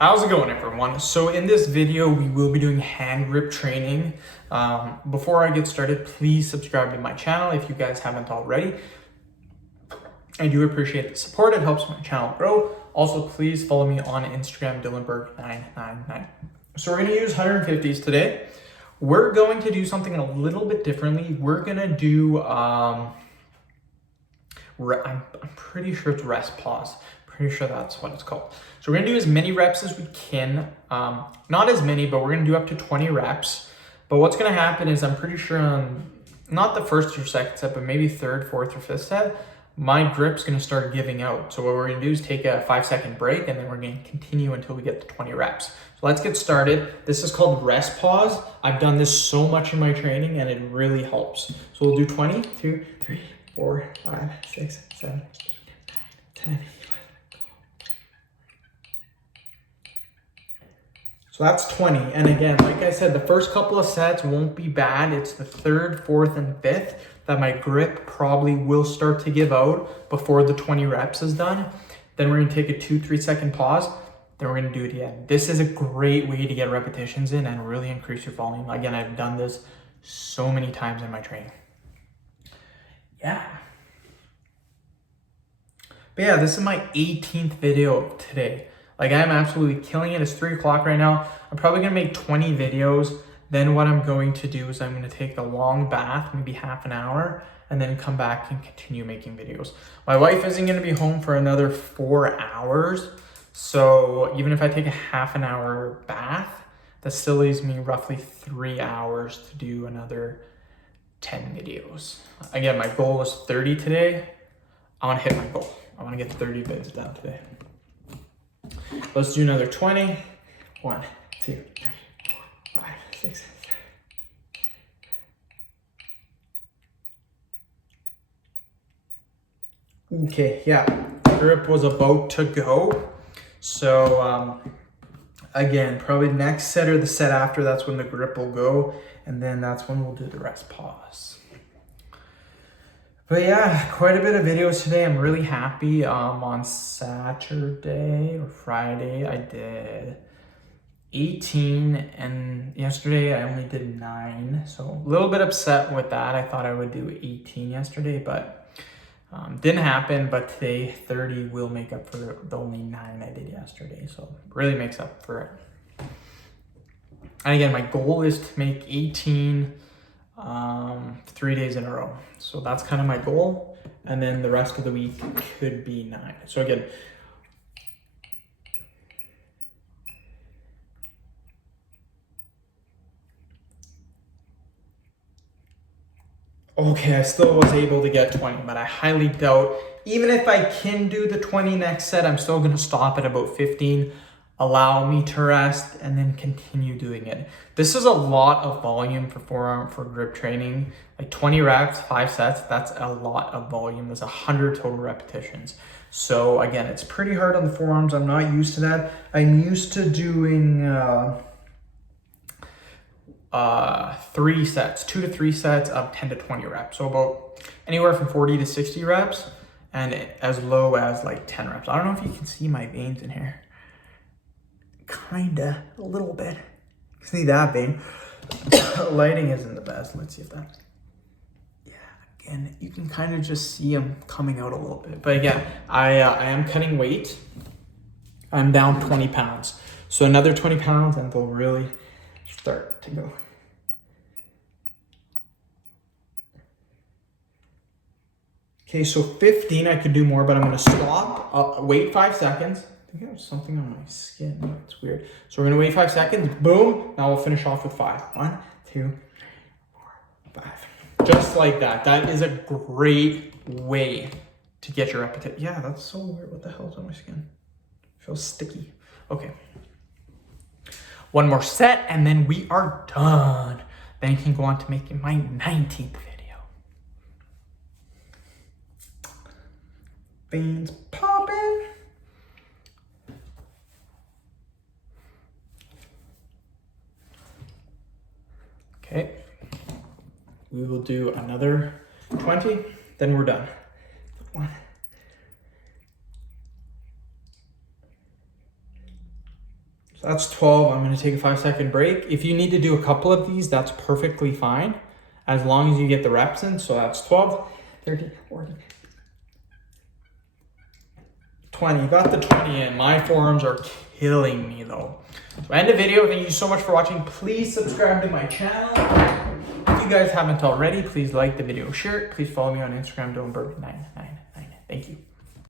How's it going, everyone? So in this video, we will be doing hand grip training. Before I get started, please subscribe to my channel if you guys haven't already. I do appreciate the support. It helps my channel grow. Also, please follow me on Instagram, Dylanberg999. So we're gonna use 150s today. We're going to do something a little bit differently. We're gonna do, I'm pretty sure it's rest pause. Pretty sure that's what it's called. So we're gonna do as many reps as we can. Not as many, but we're gonna do up to 20 reps. But what's gonna happen is I'm pretty sure on, not the first or second set, but maybe third, fourth, or fifth set, my grip's gonna start giving out. So what we're gonna do is take a 5-second break and then we're gonna continue until we get to 20 reps. So let's get started. This is called rest pause. I've done this so much in my training and it really helps. So we'll do 20, 2, 3, 4, 5, 6, 7, 8, 9, 10. So that's 20. And again, like I said, the first couple of sets won't be bad. It's the third, fourth, and fifth that my grip probably will start to give out before the 20 reps is done. Then we're gonna take a 2-3 second pause. Then we're gonna do it again. This is a great way to get repetitions in and really increase your volume. Again, I've done this so many times in my training. Yeah. But yeah, this is my 18th video today. Like, I'm absolutely killing it. It's 3 o'clock right now. I'm probably gonna make 20 videos. Then what I'm going to do is I'm gonna take a long bath, maybe half an hour, and then come back and continue making videos. My wife isn't gonna be home for another 4 hours. So even if I take a half an hour bath, that still leaves me roughly 3 hours to do another 10 videos. Again, my goal was 30 today. I wanna hit my goal. I wanna get 30 vids done today. Let's do another 20. 1, 2, 3, 4, 5, 6, 7. Okay, yeah, grip was about to go. So again, probably next set or the set after, that's when the grip will go. And then that's when we'll do the rest pause. But yeah, quite a bit of videos today. I'm really happy. On Saturday or Friday, I did 18, and yesterday I only did 9. So a little bit upset with that. I thought I would do 18 yesterday, but didn't happen. But today, 30 will make up for the only 9 I did yesterday. So really makes up for it. And again, my goal is to make 18 3 days in a row. So that's kind of my goal. And then the rest of the week could be 9. So again, okay, I still was able to get 20, but I highly doubt, even if I can do the 20 next set, I'm still gonna stop at about 15. Allow me to rest and then continue doing it. This is a lot of volume for forearm for grip training. Like 20 reps, 5 sets, that's a lot of volume. There's 100 total repetitions. So again, it's pretty hard on the forearms. I'm not used to that. I'm used to doing 3 sets, 2 to 3 sets of 10 to 20 reps. So about anywhere from 40 to 60 reps and as low as like 10 reps. I don't know if you can see my veins in here. Kinda, a little bit. See that vein? Lighting isn't the best. Let's see if that. Yeah, again, you can kind of just see them coming out a little bit. But again, I am cutting weight. I'm down 20 pounds. So another 20 pounds and they'll really start to go. Okay, so 15, I could do more, but I'm gonna stop, wait 5 seconds. I think I have something on my skin. It's weird. So we're gonna wait 5 seconds. Boom. Now we'll finish off with 5. 1, 2, 4, 5. Just like that. That is a great way to get your repetition. Yeah, that's so weird. What the hell's on my skin? It feels sticky. Okay. One more set and then we are done. Then you can go on to making my 19th video. Veins popping. Okay, we will do another 20, then we're done. 1, So that's 12. I'm going to take a 5-second break. If you need to do a couple of these, that's perfectly fine, as long as you get the reps in. So that's 12, 13, 14, 20. Got the 20 in. My forearms are killing me though. So end the video. Thank you so much for watching. Please subscribe to my channel. If you guys haven't already, please like the video, share it. Please follow me on Instagram, Dylanberg999. Thank you.